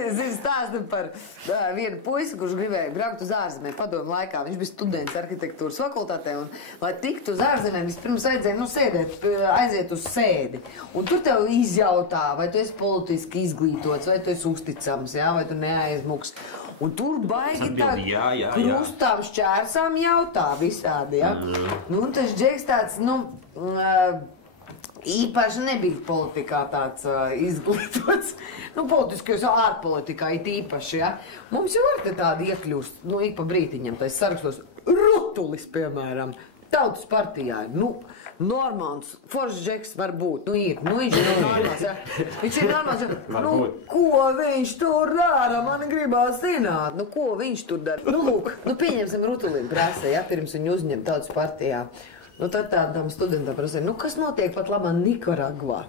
Es zinu stāstu par vienu puisi, kurš gribēja braukt uz ārzemēm padomu laikā. Viņš bija students arhitektūras fakultātē, un, lai tiktu uz ārzemēm, vispirms vajadzēja, aiziet uz sēdi. Un tur tev izjautā, vai tu esi politiski izglītots, vai tu esi uzticams, jā, vai tu neaizmuks. Un tur baigi tā krustām šķērsām jautā visādi, jā. Nu, un tas džeks tāds, īpaši nebija politikā tāds izglītots. Nu, politiskajos ārpolitikā it īpaši, ja. Mums jau var te tādi iekļūst, ik pa brītiņam, tais sarakstos Rutulis, piemēram, Tautas partijā. Nu, normāls, foršs džeks var būt. Viņš ir normāls, ja. Viņš ir normāls, ja. Ko viņš tur dara? Man gribās zināt. Ko viņš tur dara? Lūk, pieņemsim Rutulim prasa, ja, pirms viņu uzņem Tautas partijā. Tad tādam studentam prasīja, kas notiek pat labā Nikaragvā?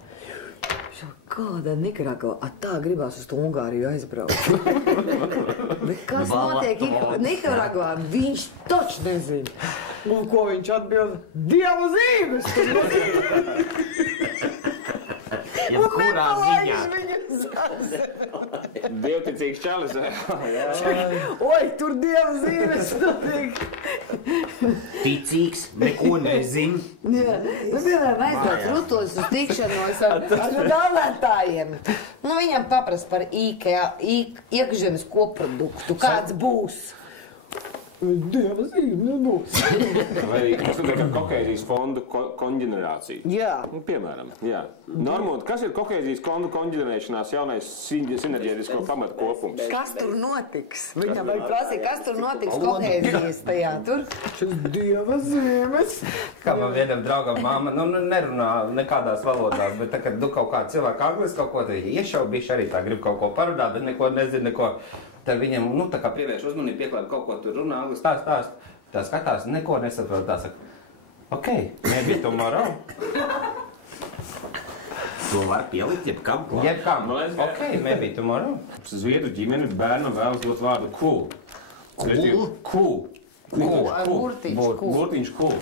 Kāda Nikaragvā? Tā gribās uz to Ungāriju aizbraukt. Bet kas notiek Nikaragvā? Viņš taču nezina. Un ko viņš atbild? Dieva zīmes! Un kurā ziņā? Dievticīgs čalis. Oi, tur dieva zīmes notiek. Ticīgs, neko nezin. Jā, vienmēr aizbrauc Rutulis uz tikšanos ar vēlētājiem. Viņam paprast par iekšzemes koproduktu. Kāds būs? Dieva zīme nebūs. Vai kas notiek ar kohēzijas fondu konģenerāciju? Jā. Piemēram, jā. Normāli, kas ir kohēzijas fondu konģenerēšanās jaunais sinerģētisko pamatu kopums? Kas tur notiks? Viņam vajag prasīt, kas tur notiks kohēzijas tajā tur? Šis dieva zīmes. Kā man vienam draugam māma, nerunā nekādās valodās, bet tā, kad kaut kāda cilvēka angliski kaut ko iešaubiši, arī tā grib kaut ko parunāt, bet neko nezinu, neko. Tad viņam, tā kā pievērš uzmanību, pieklāja kaut ko tur runā, angliski tā skatās, neko nesaprot, tā saka, ok, maybe tomorrow. To var pielikt jebkam klāt. Jebkam, ok, maybe tomorrow. Zviedru ģimeni bērnam vēlas dot vārdu cool. Cool. Burtiņš cool.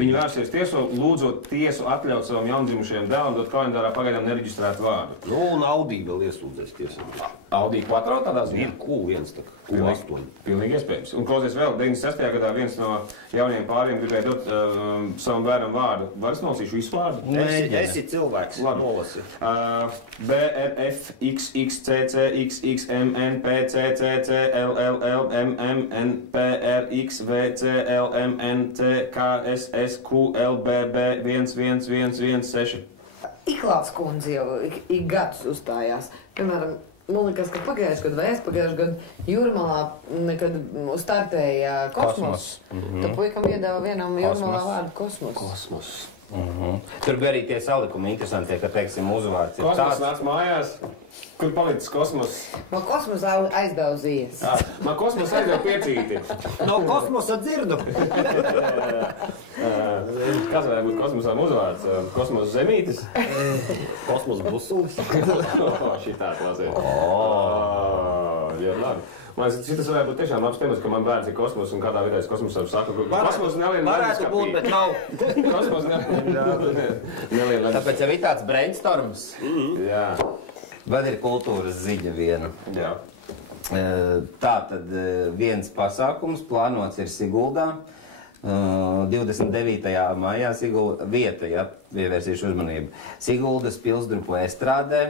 Viņi vērsies tieso, lūdzot tiesu atļaut savam jaundzimušajam dēlam dot kalendārā pagaidām nereģistrētu vārdu. Un Audī vēl iesūdzēs tiesā. Audī quattro tādā ziņā? Viens tā, Q8. Pilnīgi iespējams. Un klausies vēl, 96. gadā viens no jaunajiem pāriem gribēja dot savam bērnam vārdu. Var es nolasīšu visu vārdu? Esi cilvēks, nolasi. B, R, F, X, X, C, C, X, X, M, N, P, C, C, C, L, L, L, M, M, N, P, R, X, V, C, L, M, N, T, K, S, S, Q, L, B, B, 1, 1, 1, 1, 6. Iklāts kundze jau ik gadus uzstājās. Piemēram, man liekas, ka pagājuši gadu vai pagājuši gadu Jūrmalā, kad startēja Kosmos. Tad puikam iedeva vienam Jūrmalā vārdu Kosmos. Tur bija arī tie salikumi interesantie, ka, teiksim, uzvārds ir Kosmos nāc mājās. Kur palicis Kosmos? Man Kosmos aizdauzies. Man Kosmos aizdeva piecīti. No kosmosa dzirdu. Kas varētu būt kosmosām uzvārds? Kosmos zemītis? Kosmos busulis. Šitā klasiet. Jā, labi. Man šitas varētu būt tiešām labs temats, ka man bērns ir kosmos un kādā vidē es kosmosam saku. Kosmos neliena varētu būt, bet nav. Kosmos neliena. Tāpēc jau ir tāds brainstorms. Jā. Vēl ir kultūras ziņa viena. Jā. Tā tad viens pasākums plānots ir Siguldā. 29. maijā vieta, ja, pievērsīšu uzmanību. Siguldas pilsdrupu estrādē,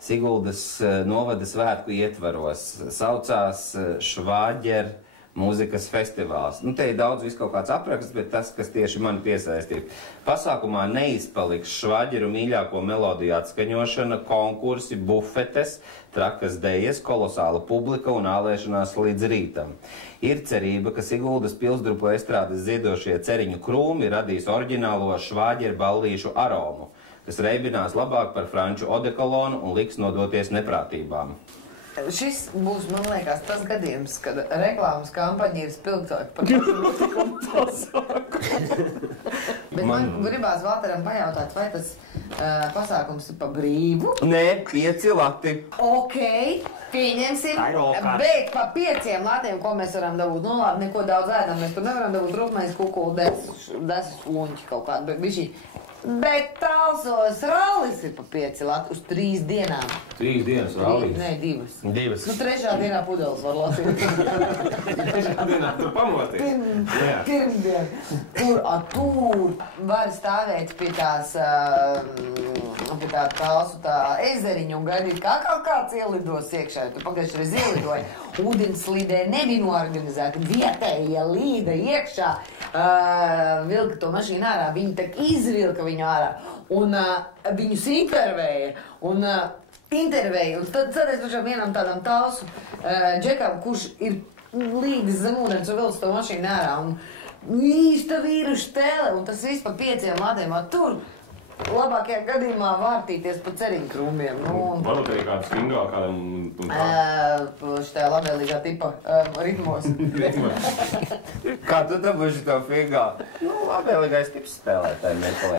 Siguldas novada svētku ietvaros. Saucās Švāģer mūzikas festivāls. Te ir daudz visu kaut kāds apraksts, bet tas, kas tieši mani piesaistīja. Pasākumā neizpaliks švaģeru mīļāko melodiju atskaņošana, konkursi, bufetes, trakas dejas, kolosāla publika un ālēšanās līdz rītam. Ir cerība, ka Siguldas pilsdrupu estrādes ziedošie ceriņu krūmi radīs oriģinālo švaģeru ballīšu aromu, kas reibinās labāk par franču odekolonu un liks nodoties neprātībām. Šis būs, man liekas, tas gadījums, kad reklāmas kampaņa ir spilgtāka par notikumu pasākumu. Bet man gribās Valteram pajautāt, vai tas pasākums ir pa brīvu? Nē, 5 lati. Ok, pieņemsim, bet pa 5 latiem, ko mēs varam dabūt? Nu labi, neko daudz ēdam, mēs tur nevaram dabūt rupmais kukulu, desu luņķi kaut kādu, bet bišķi Bet Talsos rallis ir pa 5 lati uz 3 dienām. 3 dienas rallijas. Nē, 2. 2. Nu, 3. dienā pudeles var lasīt. 3 dienā tur pamoties. Pirmdien. Tur var stāvēt pie tās, pie tā Talsu tā ezeriņa un gaidīt, kā kaut kāds ielidos iekšā. Tur pagājuši reiz ielidoja. Ūdenslidē nebija noorganizēta. Vietējie līda iekšā, vilka to mašīnu ārā. Viņi tak izvilka viņu ārā. Un viņus intervēja. Un tad cerēs pašām vienam tādam Talsu džekam, kurš ir līdz zem ūdens un vilc to mašīnu ārā. Un īsta vīruša tēle. Un tas viss pa 5 latiem. Tur labākajā gadījumā vārtīties pa ceriņkrūmiem. Varbūt arī kāds stingā kādam... Šitā labvēlīgā tipa ritmos. Kā tu dabūši to figā? Nu, labvēlīgais tips spēlētājiem nepaliek.